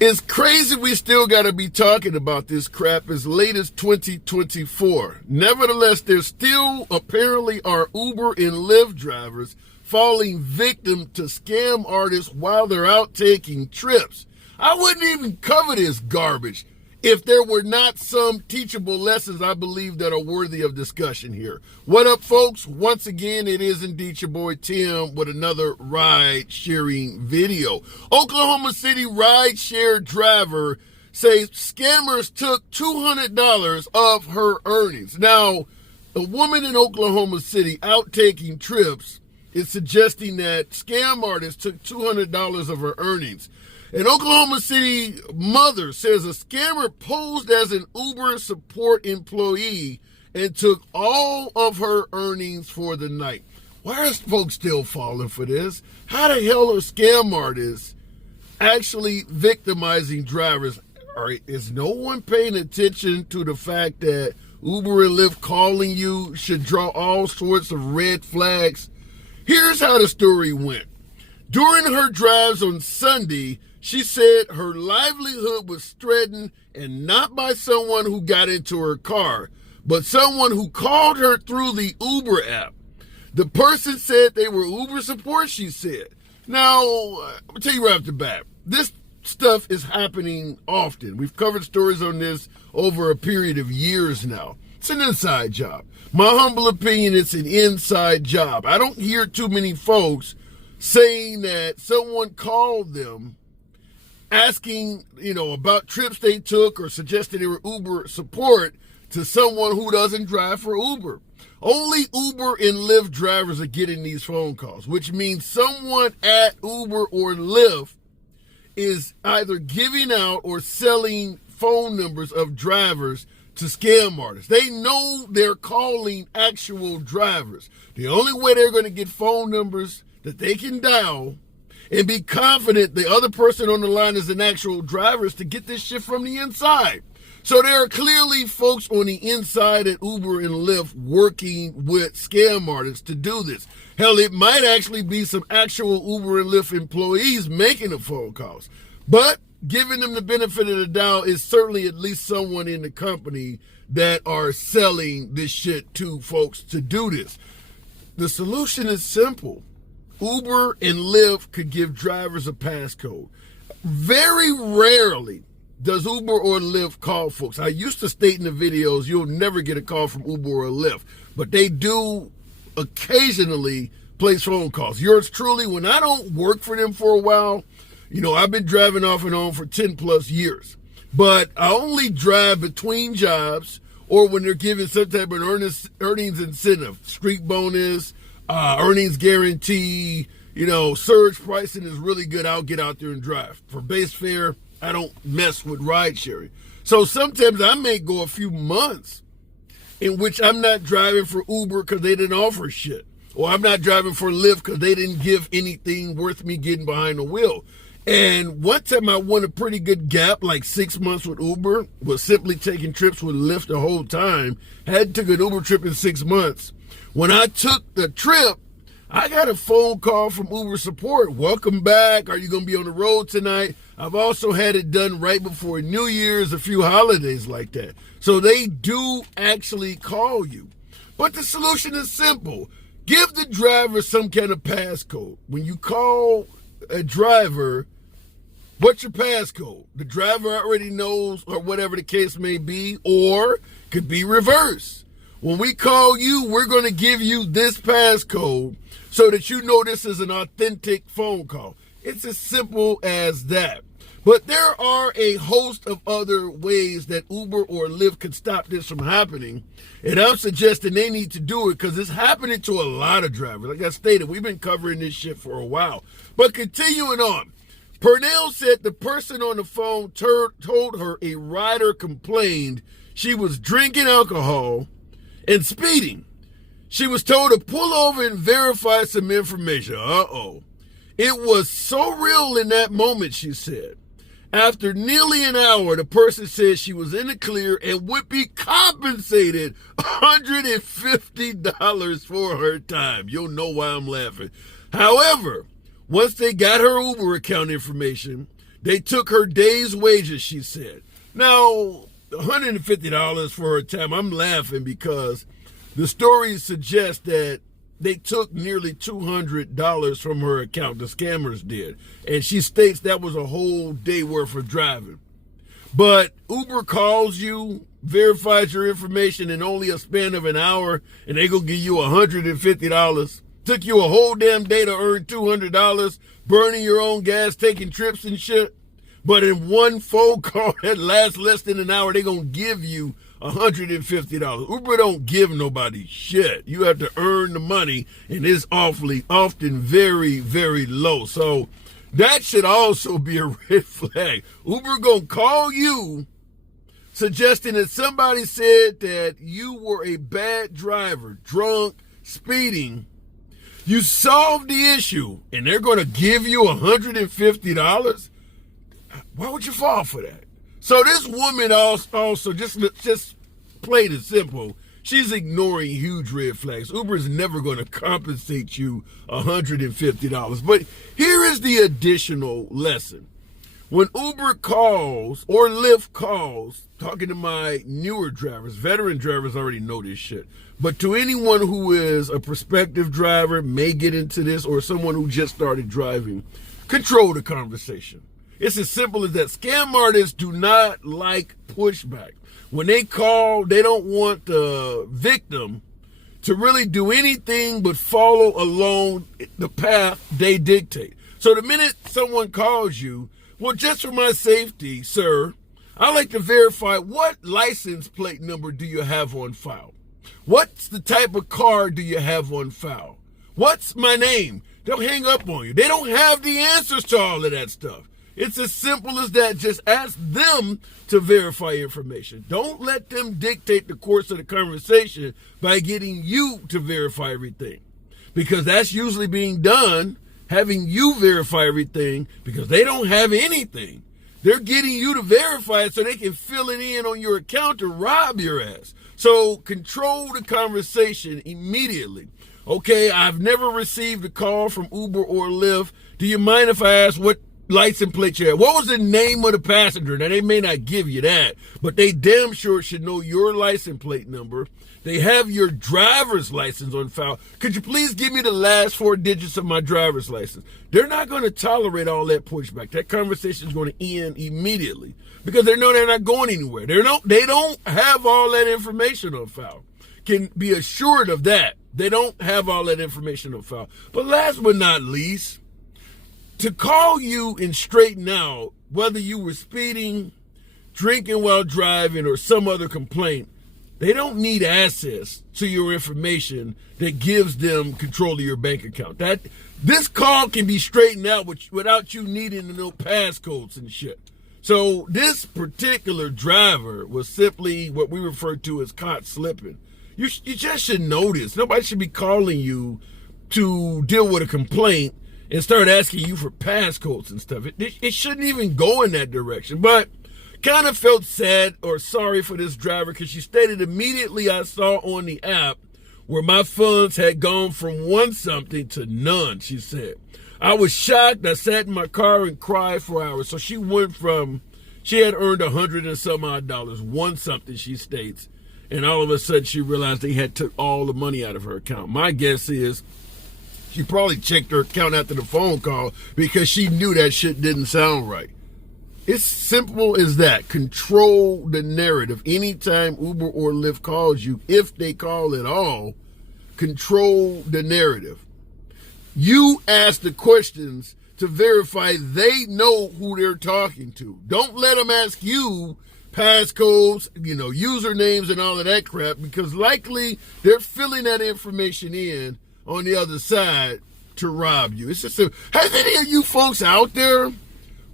It's crazy we still got to be talking about this crap as late as 2024. Nevertheless, there still apparently are Uber and Lyft drivers falling victim to scam artists while they're out taking trips. I wouldn't even cover this garbage if there were not some teachable lessons I believe that are worthy of discussion here. What up, folks? Once again, it is indeed your boy Tim with another ride-sharing video. Oklahoma City ride-share driver says scammers took $200 of her earnings. Now, a woman in Oklahoma City out taking trips is suggesting that scam artists took $200 of her earnings. An Oklahoma City mother says a scammer posed as an Uber support employee and took all of her earnings for the night. Why are folks still falling for this? How the hell are scam artists actually victimizing drivers? All right, is no one paying attention to the fact that Uber and Lyft calling you should draw all sorts of red flags? Here's how the story went. During her drives on Sunday, she said her livelihood was threatened, and not by someone who got into her car, but someone who called her through the Uber app. The person said they were Uber support, she said. Now, I'm going to tell you right off the bat, this stuff is happening often. We've covered stories on this over a period of years now. It's an inside job. My humble opinion, it's an inside job. I don't hear too many folks saying that someone called them asking, about trips they took or suggesting they were Uber support to someone who doesn't drive for Uber. Only Uber and Lyft drivers are getting these phone calls, which means someone at Uber or Lyft is either giving out or selling phone numbers of drivers to scam artists. They know they're calling actual drivers. The only way they're going to get phone numbers that they can dial and be confident the other person on the line is an actual driver is to get this shit from the inside. So there are clearly folks on the inside at Uber and Lyft working with scam artists to do this. Hell, it might actually be some actual Uber and Lyft employees making the phone calls. But giving them the benefit of the doubt is certainly at least someone in the company that are selling this shit to folks to do this. The solution is simple. Uber and Lyft could give drivers a passcode. Very rarely does Uber or Lyft call folks. I used to state in the videos, you'll never get a call from Uber or Lyft, but they do occasionally place phone calls. Yours truly, when I don't work for them for a while, I've been driving off and on for 10 plus years, but I only drive between jobs or when they're giving some type of earnings incentive, street bonus, earnings guarantee, surge pricing is really good. I'll get out there and drive. For base fare, I don't mess with ride sharing. So sometimes I may go a few months in which I'm not driving for Uber because they didn't offer shit. Or I'm not driving for Lyft because they didn't give anything worth me getting behind the wheel. And one time I won a pretty good gap, like 6 months with Uber, was simply taking trips with Lyft the whole time. Hadn't took an Uber trip in 6 months. When I took the trip, I got a phone call from Uber support. Welcome back. Are you going to be on the road tonight? I've also had it done right before New Year's, a few holidays like that. So they do actually call you. But the solution is simple. Give the driver some kind of passcode. When you call a driver, what's your passcode? The driver already knows, or whatever the case may be, or could be reversed. When we call you, we're going to give you this passcode so that you know this is an authentic phone call. It's as simple as that. But there are a host of other ways that Uber or Lyft could stop this from happening. And I'm suggesting they need to do it because it's happening to a lot of drivers. Like I stated, we've been covering this shit for a while. But continuing on, Purnell said the person on the phone told her a rider complained she was drinking alcohol and speeding. She was told to pull over and verify some information. It was so real in that moment, she said. After nearly an hour, the person said she was in the clear and would be compensated $150 for her time. You'll know why I'm laughing. However, once they got her Uber account information, They took her day's wages, she said. Now, $150 for her time, I'm laughing because the stories suggest that they took nearly $200 from her account, the scammers did. And she states that was a whole day worth of driving. But Uber calls you, verifies your information in only a span of an hour, and they gonna give you $150. Took you a whole damn day to earn $200, burning your own gas, taking trips and shit. But in one phone call that lasts less than an hour, they gonna give you $150. Uber don't give nobody shit. You have to earn the money, and it's often very, very low. So that should also be a red flag. Uber gonna call you suggesting that somebody said that you were a bad driver, drunk, speeding. You solved the issue, and they're gonna give you $150? Why would you fall for that? So this woman also just played it simple. She's ignoring huge red flags. Uber is never going to compensate you $150. But here is the additional lesson. When Uber calls or Lyft calls, talking to my newer drivers, veteran drivers already know this shit. But to anyone who is a prospective driver, may get into this, or someone who just started driving, control the conversation. It's as simple as that. Scam artists do not like pushback. When they call, they don't want the victim to really do anything but follow along the path they dictate. So the minute someone calls you, well, just for my safety, sir, I like to verify what license plate number do you have on file? What's the type of car do you have on file? What's my name? They'll hang up on you. They don't have the answers to all of that stuff. It's as simple as that. Just ask them to verify information. Don't let them dictate the course of the conversation by getting you to verify everything. Because that's usually being done, having you verify everything, because they don't have anything. They're getting you to verify it so they can fill it in on your account to rob your ass. So control the conversation immediately. Okay, I've never received a call from Uber or Lyft. Do you mind if I ask what license plate you have? What was the name of the passenger? Now, they may not give you that, but they damn sure should know your license plate number. They have your driver's license on file. Could you please give me the last 4 digits of my driver's license? They're not going to tolerate all that pushback. That conversation is going to end immediately because they know they're not going anywhere. They don't have all that information on file. Can be assured of that. They don't have all that information on file. But last but not least, to call you and straighten out whether you were speeding, drinking while driving, or some other complaint, they don't need access to your information that gives them control of your bank account. This call can be straightened out without you needing to know passcodes and shit. So this particular driver was simply what we refer to as caught slipping. You just should know this. Nobody should be calling you to deal with a complaint and start asking you for passcodes and stuff. It shouldn't even go in that direction. But kind of felt sad or sorry for this driver because she stated immediately I saw on the app where my funds had gone from one something to none, she said. I was shocked. I sat in my car and cried for hours. So she had earned $100 and some odd, one something, she states. And all of a sudden she realized they had took all the money out of her account. My guess is she probably checked her account after the phone call because she knew that shit didn't sound right. It's simple as that. Control the narrative. Anytime Uber or Lyft calls you, if they call at all, control the narrative. You ask the questions to verify they know who they're talking to. Don't let them ask you passcodes, usernames and all of that crap, because likely they're filling that information in on the other side to rob you. It's just has any of you folks out there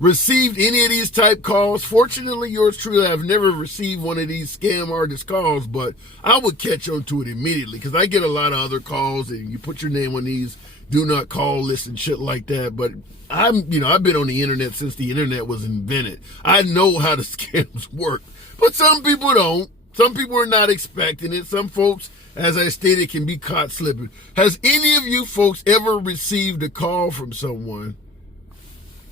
received any of these type calls? Fortunately, yours truly, I've never received one of these scam artist calls, but I would catch on to it immediately because I get a lot of other calls and you put your name on these do not call lists and shit like that. But I've been on the internet since the internet was invented. I know how the scams work, but some people don't. Some people are not expecting it. Some folks, as I stated, can be caught slipping. Has any of you folks ever received a call from someone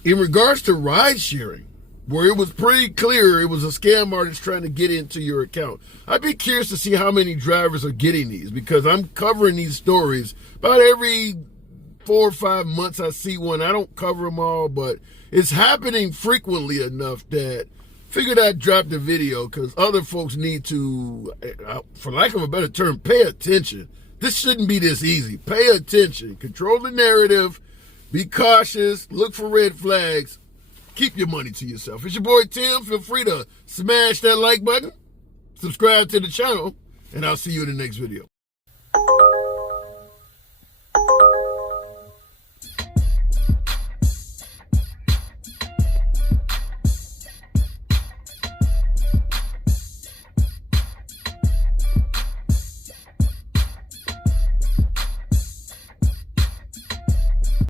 in regards to ride sharing, where it was pretty clear it was a scam artist trying to get into your account. I'd be curious to see how many drivers are getting these, because I'm covering these stories about every 4 or 5 months. I see one. I don't cover them all, but it's happening frequently enough that figured I'd drop the video, because other folks need to, for lack of a better term, pay attention. This shouldn't be this easy. Pay attention. Control the narrative. Be cautious. Look for red flags. Keep your money to yourself. It's your boy Tim. Feel free to smash that like button, subscribe to the channel, and I'll see you in the next video.